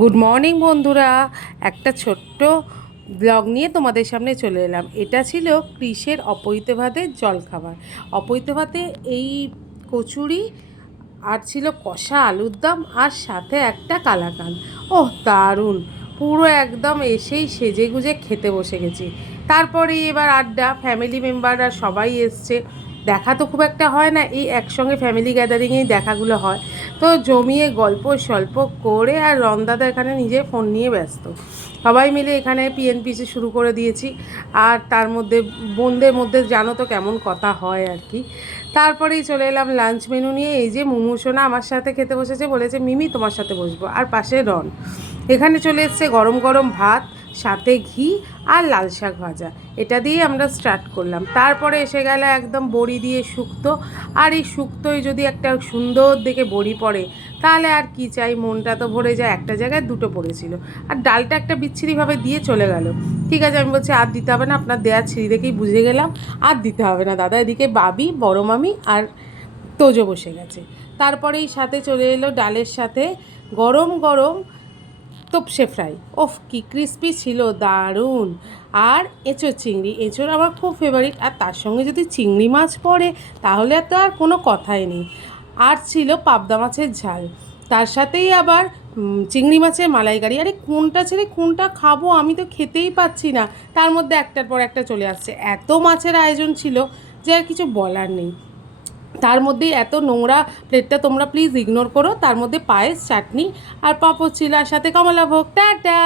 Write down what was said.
Good morning বন্ধুরা, একটা ছোট্ট ব্লগ নিয়ে তোমাদের সামনে চলে এলাম। এটা ছিল কৃষের অপৈতে ভাতের জলখাবার। অপৈতে ভাতে এই কচুরি আর ছিল কষা আলুর দম আর সাথে একটা কালাকাঁদ। ওহ দারুণ! পুরো একদম এসেই সেজে গুজে খেতে বসে গেছি। তারপরেই এবার আড্ডা, ফ্যামিলি মেম্বাররা সবাই এসছে। দেখা তো খুব একটা হয় না, এই একসঙ্গে ফ্যামিলি গ্যাদারিংয়েই দেখাগুলো হয়। তো জমিয়ে গল্প স্বল্প করে আর রন্দাদা এখানে নিজে ফোন নিয়ে ব্যস্ত। সবাই মিলে এখানে পিএনপিসি শুরু করে দিয়েছি। আর তার মধ্যে বোনদের মধ্যে জানো তো কেমন কথা হয় আর কি। তারপরেই চলে এলাম লাঞ্চ মেনু নিয়ে। এই যে মুমু সোনা আমার সাথে খেতে বসেছে, বলেছে মিমি তোমার সাথে বসবো, আর পাশে রন। এখানে চলে এসছে গরম গরম ভাত, সাথে ঘি আর লাল শাক ভাজা। এটা দিয়ে আমরা স্টার্ট করলাম। তারপরে এসে গেল একদম বড়ি দিয়ে শুক্তো। আর এই শুক্তোয় যদি একটা সুন্দর দেখে বড়ি পড়ে তাহলে আর কি চাই, মনটা তো ভরে যায়। একটা জায়গায় দুটো পড়েছিল, আর ডালটা একটা বিচ্ছিরিভাবে দিয়ে চলে গেল। ঠিক আছে, আমি বলছি আর দিতে হবে না, আপনার দেয়া ছিঁড়ি দেখেই বুঝে গেলাম আর দিতে হবে না দাদা। এদিকে বাবি, বড় মামি আর তোজো বসে গেছে। তারপরেই সাথে চলে এলো ডালের সাথে গরম গরম তোপসে ফ্রাই। ওফ কি ক্রিস্পি ছিল, দারুণ! আর এঁচোড় চিংড়ি, এঁচোড় আমার খুব ফেভারিট, আর তার সঙ্গে যদি চিংড়ি মাছ পড়ে তাহলে তো আর কোনো কথাই নেই। আর ছিল পাবদা মাছের ঝাল, তার সাথেই আবার চিংড়ি মাছের মালাইকারি। আরে কোনটা ছেড়ে কোনটা খাবো, আমি তো খেতেই পাচ্ছি না। তার মধ্যে একটার পর একটা চলে আসছে। এত মাছের আয়োজন ছিল যে আর কিছু বলার নেই। তার মধ্যেই এত নোংরা প্লেটটা তোমরা প্লিজ ইগনোর করো। তার মধ্যে পায়েস, চাটনি আর পাঁপড় ছিল, আর সাথে কমলাভোগ। টাটা।